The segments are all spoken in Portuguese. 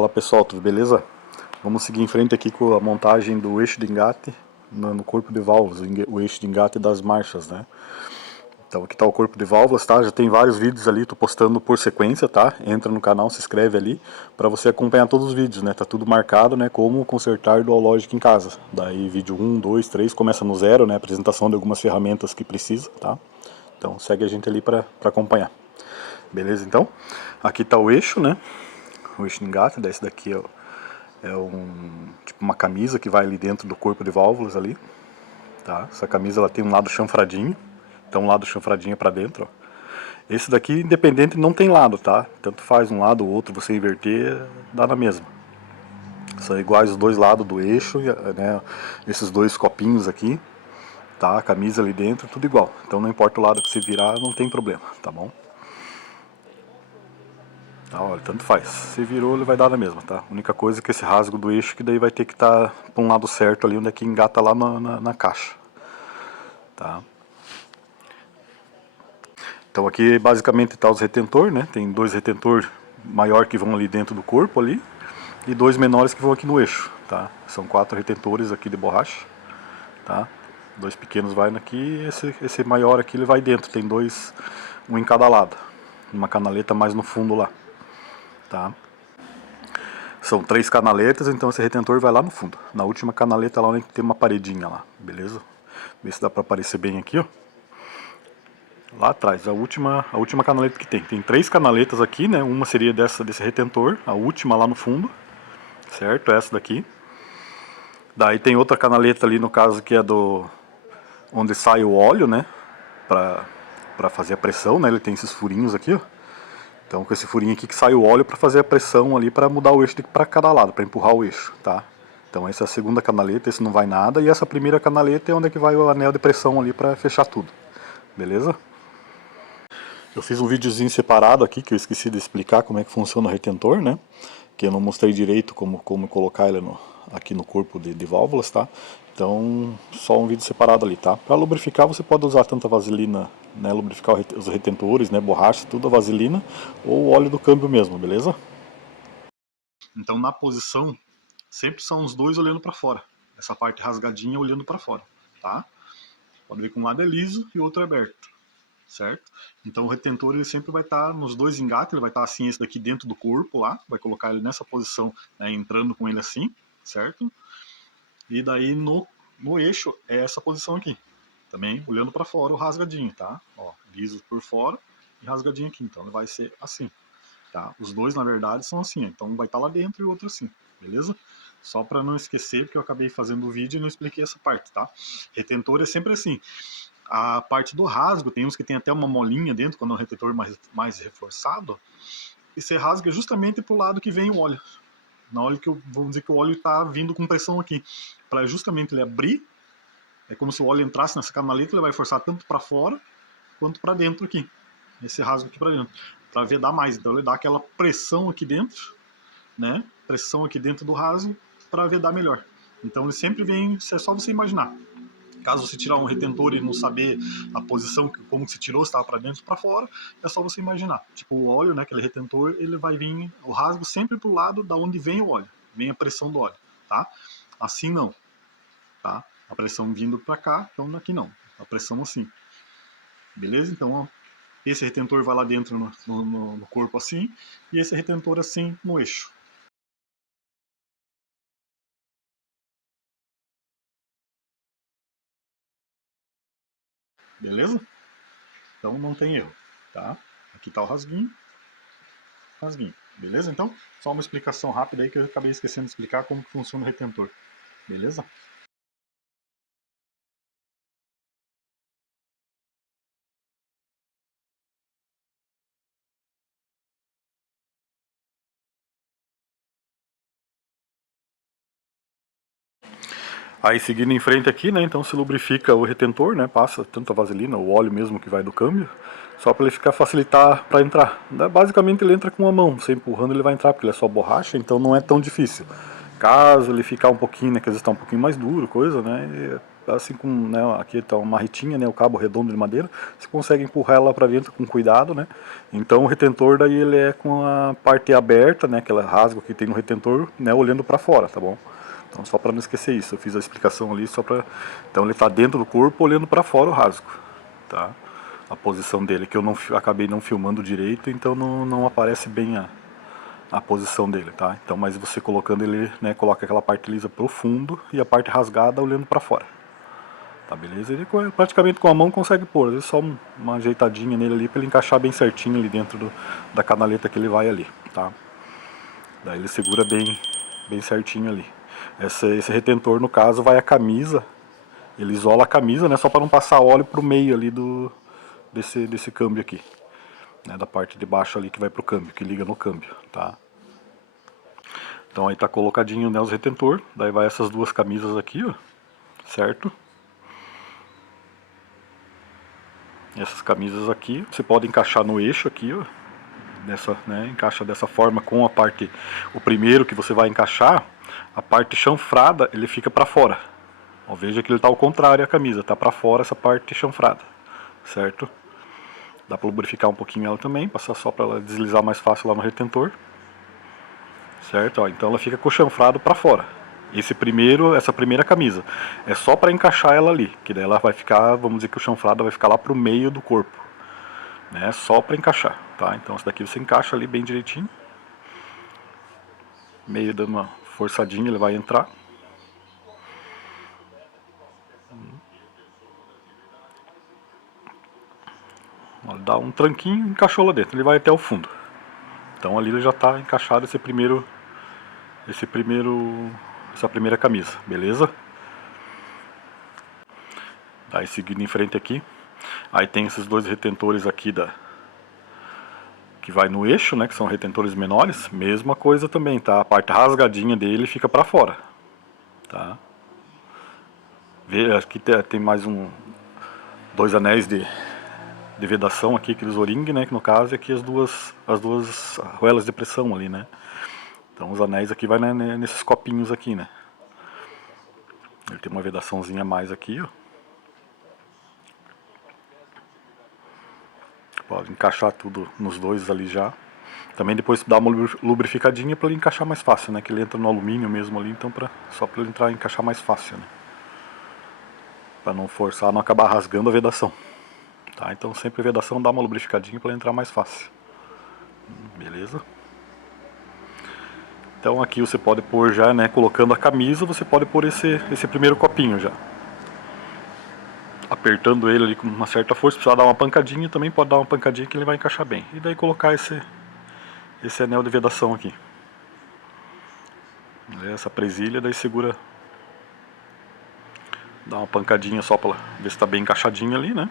Fala pessoal, tudo beleza? Vamos seguir em frente aqui com a montagem do eixo de engate no corpo de válvulas, o eixo de engate das marchas, né? Então aqui está o corpo de válvulas, tá? Já tem vários vídeos ali, tô postando por sequência, tá? Entra no canal, se inscreve ali para você acompanhar todos os vídeos, né? Tá tudo marcado, né? Como consertar Dual Logic em casa. Daí vídeo 1, 2, 3, começa no zero, né? Apresentação de algumas ferramentas que precisa, tá? Então segue a gente ali para acompanhar. Beleza, então? Aqui está o eixo, né? O eixo de engate, desse daqui tipo uma camisa que vai ali dentro do corpo de válvulas ali, tá? Essa camisa ela tem um lado chanfradinho, então um lado chanfradinho para dentro, ó. Esse daqui, independente, não tem lado, tá? Tanto faz um lado ou outro, você inverter, dá na mesma. São iguais os dois lados do eixo, né? Esses dois copinhos aqui, tá? A camisa ali dentro, tudo igual. Então não importa o lado que você virar, não tem problema, tá bom? Tá, olha, tanto faz. Se virou, ele vai dar na mesma, tá? A única coisa é que esse rasgo do eixo que daí vai ter que estar para um lado certo ali, onde é que engata lá na caixa, tá? Então aqui basicamente tá os retentor, né? Tem dois retentor maior que vão ali dentro do corpo ali e dois menores que vão aqui no eixo, tá? São 4 retentores aqui de borracha, tá? Dois pequenos vai aqui e esse maior aqui ele vai dentro, tem dois, um em cada lado, uma canaleta mais no fundo lá, tá? São 3 canaletas, então esse retentor vai lá no fundo. Na última canaleta lá onde tem uma paredinha lá, beleza? Vê se dá pra aparecer bem aqui, ó. Lá atrás, a última canaleta que tem. Tem 3 canaletas aqui, né? Uma seria desse retentor, a última lá no fundo, certo? Essa daqui. Daí tem outra canaleta ali, no caso, que é onde sai o óleo, né? Pra fazer a pressão, né? Ele tem esses furinhos aqui, ó. Então com esse furinho aqui que sai o óleo para fazer a pressão ali para mudar o eixo para cada lado, para empurrar o eixo, tá? Então essa é a segunda canaleta, esse não vai nada, e essa primeira canaleta é onde é que vai o anel de pressão ali para fechar tudo, beleza? Eu fiz um videozinho separado aqui que eu esqueci de explicar como é que funciona o retentor, né? Que eu não mostrei direito como colocar ele aqui no corpo de válvulas, tá? Então só um vídeo separado ali, tá? Para lubrificar você pode usar tanto a vaselina, né, lubrificar os retentores, né, borracha, tudo a vaselina, ou o óleo do câmbio mesmo, beleza? Então na posição, sempre são os dois olhando para fora, essa parte rasgadinha olhando para fora, tá? Pode ver que um lado é liso e o outro é aberto, certo? Então o retentor ele sempre vai estar nos dois engates, ele vai estar assim, esse daqui dentro do corpo lá, vai colocar ele nessa posição, né, entrando com ele assim, certo? E daí no eixo é essa posição aqui, também olhando para fora o rasgadinho, tá? Ó, liso por fora e rasgadinho aqui, então ele vai ser assim, tá? Os dois na verdade são assim, então um vai estar lá dentro e o outro assim, beleza? Só para não esquecer, porque eu acabei fazendo o vídeo e não expliquei essa parte, tá? Retentor é sempre assim. A parte do rasgo, tem uns que tem até uma molinha dentro, quando é um retentor mais reforçado, e você rasga justamente pro lado que vem o óleo. Na hora que vamos dizer que o óleo está vindo com pressão aqui, para justamente ele abrir, é como se o óleo entrasse nessa canaleta, ele vai forçar tanto para fora quanto para dentro aqui, esse rasgo aqui para dentro, para vedar mais. Então ele dá aquela pressão aqui dentro, né? Pressão aqui dentro do rasgo para vedar melhor. Então ele sempre vem, é só você imaginar. Caso você tirar um retentor e não saber a posição, como que se tirou, se estava para dentro ou para fora, é só você imaginar. Tipo o óleo, né, aquele retentor, ele vai vir, o rasgo sempre para o lado da onde vem o óleo, vem a pressão do óleo, tá? Assim não, tá? A pressão vindo para cá, então aqui não, a pressão assim. Beleza? Então, ó, esse retentor vai lá dentro no corpo assim, e esse retentor assim no eixo. Beleza? Então não tem erro, tá? Aqui está o rasguinho, rasguinho. Beleza? Então, só uma explicação rápida aí que eu acabei esquecendo de explicar como que funciona o retentor. Beleza? Aí seguindo em frente aqui, né, então se lubrifica o retentor, né, passa tanto a vaselina, o óleo mesmo que vai do câmbio, só para ele facilitar para entrar. Basicamente ele entra com a mão, você empurrando ele vai entrar, porque ele é só borracha, então não é tão difícil. Caso ele ficar um pouquinho, né, que às vezes está um pouquinho mais duro, coisa, né, assim com, né, aqui tá uma marretinha, né, o cabo redondo de madeira, você consegue empurrar ela para dentro com cuidado, né. Então o retentor daí ele é com a parte aberta, né, aquela rasgo que tem no retentor, né, olhando para fora, tá bom? Então só para não esquecer isso, eu fiz a explicação ali só para, então ele está dentro do corpo olhando para fora o rasgo, tá? A posição dele que eu não acabei não filmando direito, então não aparece bem a posição dele, tá? Então, mas você colocando ele, né, coloca aquela parte lisa pro fundo e a parte rasgada olhando para fora. Tá, beleza? Ele praticamente com a mão consegue pôr, às vezes só uma ajeitadinha nele ali para ele encaixar bem certinho ali dentro da canaleta que ele vai ali, tá? Daí ele segura bem certinho ali. Esse retentor, no caso, vai a camisa, ele isola a camisa, né, só para não passar óleo pro meio ali desse câmbio aqui, né, da parte de baixo ali que vai pro câmbio, que liga no câmbio, tá? Então aí tá colocadinho, né, os retentor, daí vai essas duas camisas aqui, ó, certo? Essas camisas aqui, você pode encaixar no eixo aqui, ó, né, encaixa dessa forma com a parte, o primeiro que você vai encaixar, a parte chanfrada, ele fica para fora. Ó, veja que ele tá ao contrário a camisa, tá para fora essa parte chanfrada, certo? Dá para lubrificar um pouquinho ela também, passar só para ela deslizar mais fácil lá no retentor, certo? Ó, então ela fica com o chanfrado para fora. Essa primeira camisa é só para encaixar ela ali, que daí ela vai ficar, vamos dizer que o chanfrado vai ficar lá pro meio do corpo, né? Só para encaixar, tá? Então essa daqui você encaixa ali bem direitinho, meio dando uma forçadinha ele vai entrar. Ó, dá um tranquinho, encaixou lá dentro, ele vai até o fundo. Então ali ele já está encaixado essa primeira camisa, beleza? Aí seguindo em frente aqui, aí tem esses dois retentores aqui que vai no eixo, né, que são retentores menores, mesma coisa também, tá? A parte rasgadinha dele fica para fora, tá? Aqui tem mais dois anéis de vedação aqui, aqueles O-ring, né, que no caso é aqui as duas arruelas de pressão ali, né? Então os anéis aqui vai, né, nesses copinhos aqui, né? Ele tem uma vedaçãozinha a mais aqui, ó. Pode encaixar tudo nos dois ali já. Também depois dá uma lubrificadinha para ele encaixar mais fácil, né? Que ele entra no alumínio mesmo ali, então só para ele entrar e encaixar mais fácil, né? Para não forçar, não acabar rasgando a vedação. Tá? Então sempre a vedação dá uma lubrificadinha para ele entrar mais fácil. Beleza? Então aqui você pode pôr já, né? Colocando a camisa, você pode pôr esse primeiro copinho já. Apertando ele ali com uma certa força, se precisar dar uma pancadinha, também pode dar uma pancadinha que ele vai encaixar bem. E daí colocar esse anel de vedação aqui. Essa presilha, daí segura, dá uma pancadinha só para ver se está bem encaixadinho ali, né?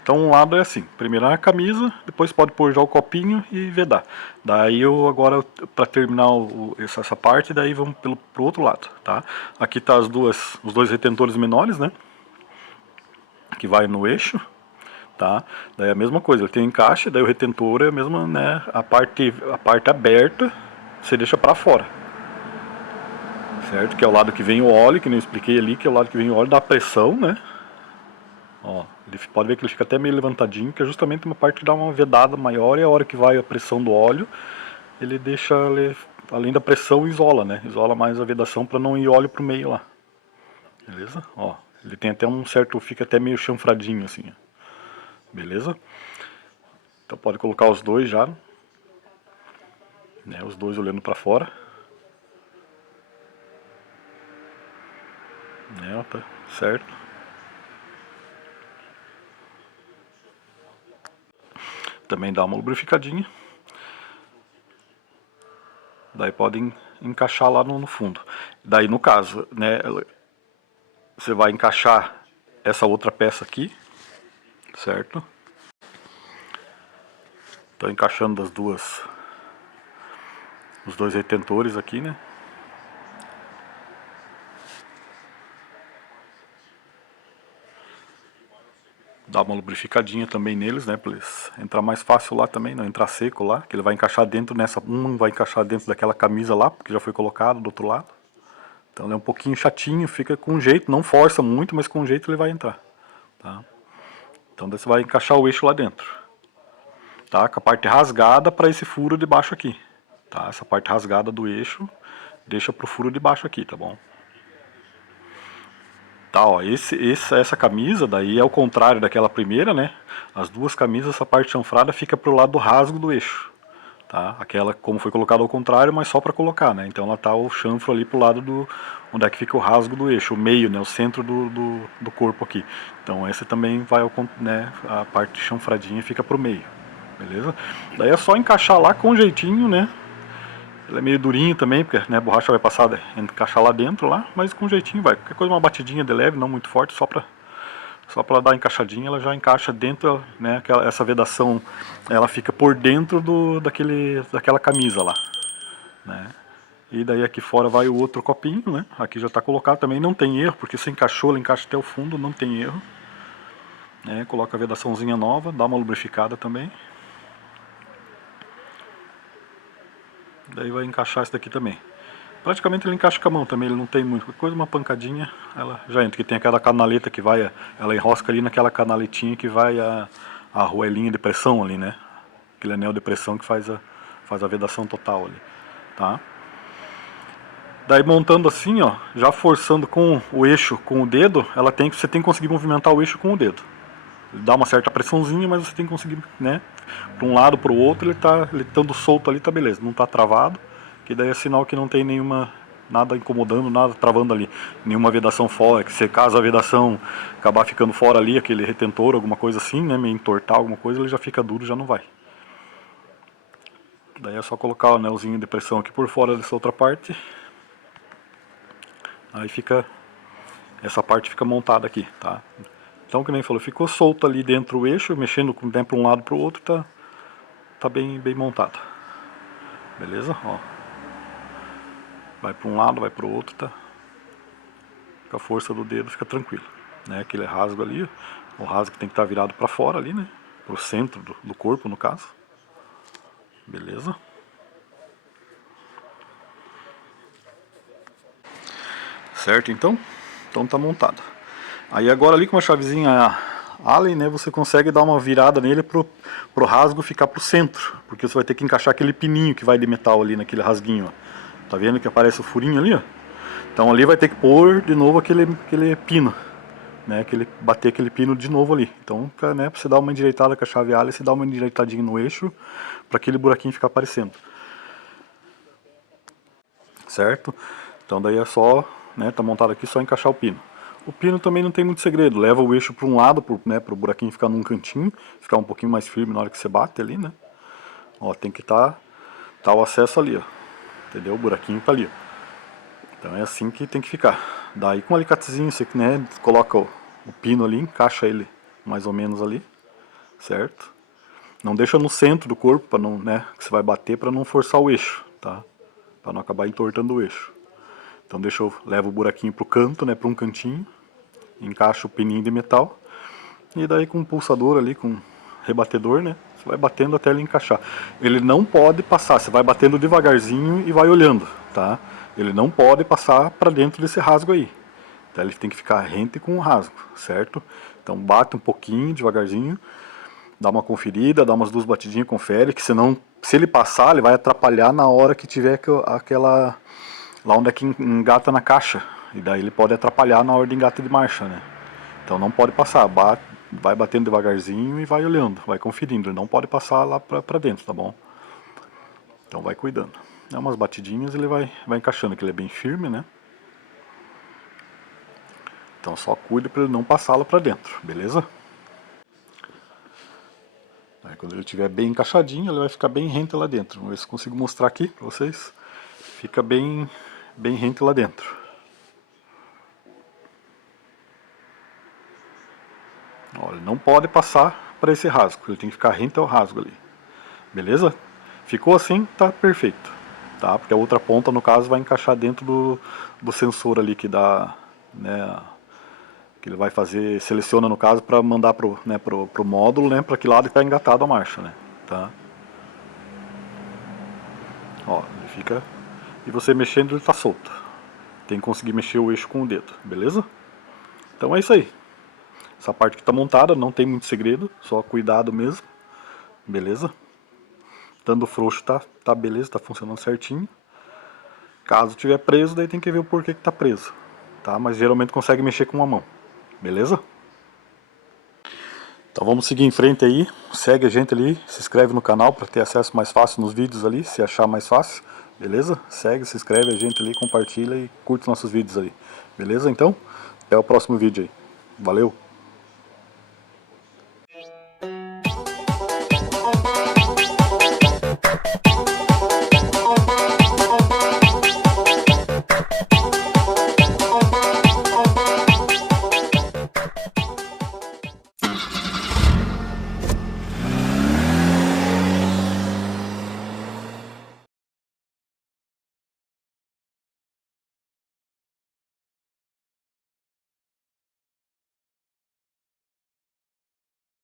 Então um lado é assim, primeiro a camisa, depois pode pôr já o copinho e vedar. Daí eu agora, para terminar essa parte, daí vamos pro outro lado, tá? Aqui tá os dois retentores menores, né? Que vai no eixo, tá? Daí é a mesma coisa, ele tem um encaixe, daí o retentor é a mesma, né? A parte aberta você deixa para fora, certo? Que é o lado que vem o óleo, que nem eu expliquei ali, que é o lado que vem o óleo da pressão, né? Ó, ele pode ver que ele fica até meio levantadinho, que é justamente uma parte que dá uma vedada maior, e a hora que vai a pressão do óleo, ele deixa, além da pressão, isola, né? Isola mais a vedação para não ir óleo pro meio lá. Beleza? Ó, ele tem até um certo, fica até meio chanfradinho assim, ó. Beleza? Então pode colocar os dois já, né? Os dois olhando para fora. Né, ó, tá certo? Também dá uma lubrificadinha. Daí podem encaixar lá no fundo. Daí no caso, né, você vai encaixar essa outra peça aqui, certo? Estou encaixando os dois retentores aqui, né? Dá uma lubrificadinha também neles, né? Para eles entrar mais fácil lá também, não entrar seco lá. Que ele vai encaixar dentro vai encaixar dentro daquela camisa lá, porque já foi colocado do outro lado, Então ele é um pouquinho chatinho, fica com jeito, não força muito, mas com jeito ele vai entrar. Tá? Então daí você vai encaixar o eixo lá dentro. Tá? Com a parte rasgada para esse furo de baixo aqui. Tá? Essa parte rasgada do eixo, deixa pro furo de baixo aqui, tá bom? Tá, ó, essa camisa daí é o contrário daquela primeira, né? As duas camisas, essa parte chanfrada fica pro lado do rasgo do eixo. Tá? Aquela como foi colocada ao contrário, mas só para colocar, né? Então ela tá o chanfro ali pro lado do onde é que fica o rasgo do eixo, o meio, né? O centro do corpo aqui. Então essa também vai ao, né? A parte chanfradinha fica pro meio, beleza? Daí é só encaixar lá com jeitinho, né? Ele é meio durinho também, porque né, a borracha vai passar, encaixar lá dentro lá, mas com jeitinho vai. Qualquer coisa, uma batidinha de leve, não muito forte, só pra dar encaixadinha, ela já encaixa dentro, né, essa vedação, ela fica por dentro daquela camisa lá, né. E daí aqui fora vai o outro copinho, né, aqui já está colocado também, não tem erro, porque se encaixou, ela encaixa até o fundo, não tem erro. Né, coloca a vedaçãozinha nova, dá uma lubrificada também. Daí vai encaixar esse daqui também. Praticamente ele encaixa com a mão também, ele não tem muita coisa, uma pancadinha, ela já entra. Que tem aquela canaleta que vai, ela enrosca ali naquela canaletinha que vai a arruelinha de pressão ali, né? Aquele anel de pressão que faz a vedação total ali, tá? Daí montando assim, ó, já forçando com o eixo, com o dedo, você tem que conseguir movimentar o eixo com o dedo. Ele dá uma certa pressãozinha, mas você tem que conseguir, né? Para um lado, para o outro, ele estando solto ali, tá beleza, não tá travado. Que daí é sinal que não tem nada incomodando, nada travando ali. Nenhuma vedação fora, que se caso a vedação acabar ficando fora ali, aquele retentor, alguma coisa assim, né, meio entortar alguma coisa, ele já fica duro, já não vai. Daí é só colocar o anelzinho de pressão aqui por fora dessa outra parte. Aí essa parte fica montada aqui, tá? Então, que nem falou, ficou solto ali dentro do eixo, mexendo com o tempo para um lado para o outro, tá bem montado. Beleza? Ó. Vai para um lado, vai para o outro, tá? Com a força do dedo fica tranquilo. Né? Aquele rasgo ali, o rasgo tem que estar virado para fora ali, né? Pro centro do corpo, no caso. Beleza? Certo, então? Então tá montado. Aí agora ali com uma chavezinha Allen, né, você consegue dar uma virada nele pro rasgo ficar pro centro. Porque você vai ter que encaixar aquele pininho que vai de metal ali naquele rasguinho, ó. Tá vendo que aparece o furinho ali, ó? Então ali vai ter que pôr de novo aquele pino, né? Bater aquele pino de novo ali. Então, né, pra você dar uma endireitada com a chave Allen, você dá uma endireitadinha no eixo para aquele buraquinho ficar aparecendo. Certo? Então daí é só, né, tá montado aqui, só encaixar o pino. O pino também não tem muito segredo, leva o eixo para um lado, pro buraquinho ficar num cantinho, ficar um pouquinho mais firme na hora que você bate ali, né? Ó, tem que tá o acesso ali, ó. Entendeu? O buraquinho tá ali, ó. Então é assim que tem que ficar. Daí com um alicatezinho você, né, coloca o pino ali, encaixa ele mais ou menos ali, certo? Não deixa no centro do corpo, para não, né, que você vai bater para não forçar o eixo, tá? Para não acabar entortando o eixo. Então levo o buraquinho pro canto, né, para um cantinho, encaixo o pininho de metal e daí com um pulsador ali, com um rebatedor, né, você vai batendo até ele encaixar. Ele não pode passar, você vai batendo devagarzinho e vai olhando, tá? Ele não pode passar para dentro desse rasgo aí. Então ele tem que ficar rente com o rasgo, certo? Então bate um pouquinho, devagarzinho, dá uma conferida, dá umas duas batidinhas, confere, que senão, se ele passar, ele vai atrapalhar na hora que tiver aquela... lá onde é que engata na caixa. E daí ele pode atrapalhar na hora de engata de marcha, né? Então não pode passar, vai batendo devagarzinho e vai olhando, vai conferindo. Ele não pode passar lá pra dentro, tá bom? Então vai cuidando. Dá umas batidinhas, ele vai encaixando, que ele é bem firme, né? Então só cuida para ele não passar lá pra dentro, beleza? Aí quando ele estiver bem encaixadinho, ele vai ficar bem rente lá dentro. Vamos ver se consigo mostrar aqui pra vocês. Fica bem rente lá dentro. Ó, ele não pode passar para esse rasgo, ele tem que ficar rente ao rasgo ali. Beleza? Ficou assim, tá perfeito. Tá? Porque a outra ponta, no caso, vai encaixar dentro do sensor ali que dá, né, que ele vai fazer, seleciona no caso para mandar pro módulo, né, para que lado está engatado a marcha, né, tá? Ó, ele fica, e você mexendo ele está solto. tem que conseguir mexer o eixo com o dedo, beleza? Então é isso aí. Essa parte que está montada não tem muito segredo, só cuidado mesmo, beleza? Estando frouxo tá beleza, tá funcionando certinho. Caso tiver preso, daí tem que ver o porquê que tá preso, tá? Mas geralmente consegue mexer com uma mão, beleza? Então vamos seguir em frente aí, segue a gente ali, se inscreve no canal para ter acesso mais fácil nos vídeos ali, se achar mais fácil, beleza? Segue, se inscreve a gente ali, compartilha e curte nossos vídeos ali, beleza? Então, até o próximo vídeo aí, valeu!